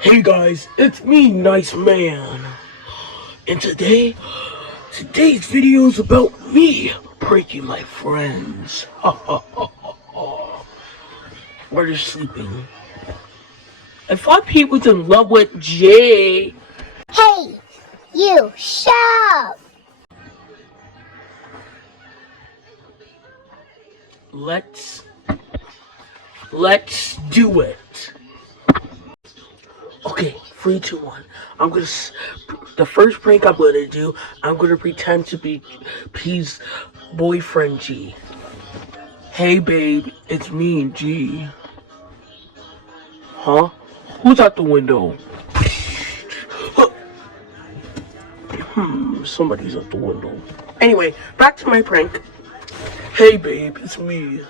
Hey guys, it's me, Nice Man. And today's video is about me pranking my friends. We're just sleeping. I thought people was in love with Jay. Hey, you, shut up! Let's do it. Okay, 3, 2, 1. The first prank I'm gonna do, I'm gonna pretend to be P's boyfriend G. Hey babe, it's me, G. Huh? Who's at the window? Somebody's at the window. Anyway, back to my prank. Hey babe, it's me.